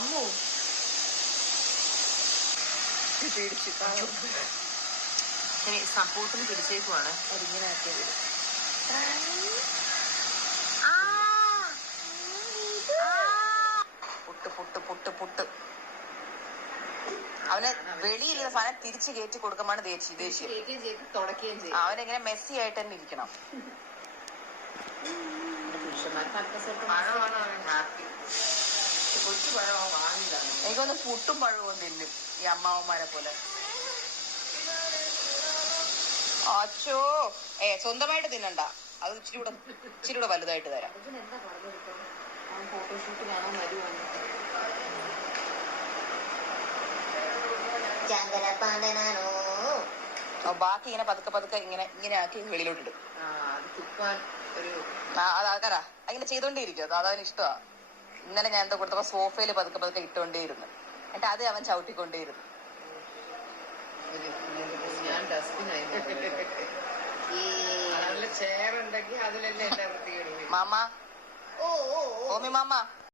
അമ്മു പിടിച്ചു സപ്പോർട്ടിന് പിടിച്ചേക്കുവാണ്. അതിങ്ങനെ ആക്കിയത് പുട്ട് പുട്ട് പുട്ട് പുട്ട്. അവന് വെളിയിലിരുന്ന സാധനം തിരിച്ചു കയറ്റി കൊടുക്കുമ്പോഴാണ് ദേഷ്യം. അവനെങ്ങനെ മെസ്സി ആയിട്ട് തന്നെ ഇരിക്കണം. എനിക്കൊന്ന് പുട്ടും പഴവും തിന്നും ഈ അമ്മാവന്മാരെ പോലെ. അച്ചോ സ്വന്തമായിട്ട് തിന്നണ്ട, അത് ഇച്ചിരി കൂടെ വലുതായിട്ട് തരാം. ഫോട്ടോഷൂട്ട് കാണാൻ വരുവാണ്. ബാക്കി ഇങ്ങനെ പതുക്കെ പതുക്കെ ഇങ്ങനെ ആക്കി വെളിയിലോട്ടിടും. അതാക്കാരാ അങ്ങനെ ചെയ്തോണ്ടേയിരിക്കും. അത് അവന് ഇഷ്ടമാ. ഇന്നലെ ഞാൻ എന്താ കൊടുത്തപ്പോ സോഫയിൽ പതുക്കെ പതുക്കെ ഇട്ടോണ്ടേയിരുന്നു. എന്നിട്ട് അത് അവൻ ചവിട്ടിക്കൊണ്ടേയിരുന്നു. ചെയർ ഉണ്ടെങ്കിൽ അതിലല്ലേ മാമ ഓമി മാമ